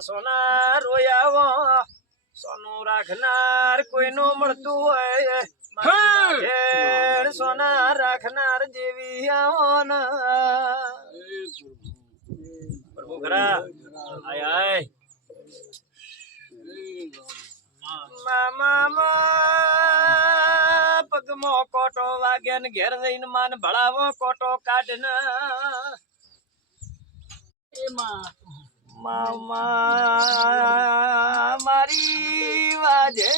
સોના રોયાવો સોનું રાખનાર કોઈનું મળતું હોય સોના રાખનાર જેવી આવો પ્રભુ ખરા આય આય મામા પગમો કોટો વાગે ને ઘેર જઈને માન ભળાવો કોટો કાઢ મામા મારી વાજે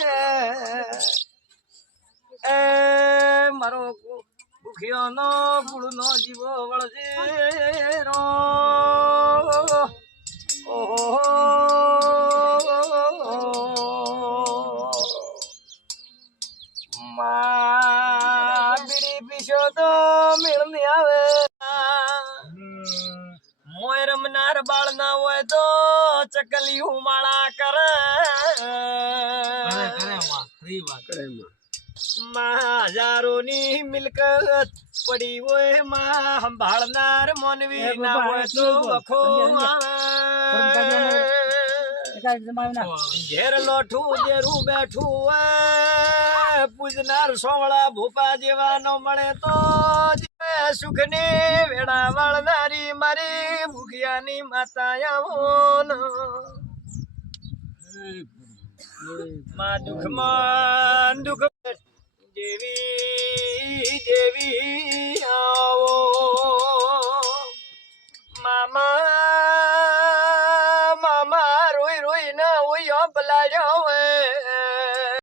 એ મારો ભૂખ્યો નો ગુળ નો જીવો વળજે રો ઓહો બીડી પીશો તો મેળ નહીં આવે મોય રમનાર બાળ ના હોય તો ચકલી ઉમાળા કરે હજારો ની મિલકત પડી હોય માં સંભાળનાર મોનવી ના હોય તો વખો ઘેર લોઠું જેરું બેઠું હોય પૂજનાર સોવળા ભૂપા જેવા નો મળે તો સુખ ની વેળા વાળનારી મારી ભૂખિયાની માતા આવો માં દુઃખમાં દુઃખ દેવી દેવી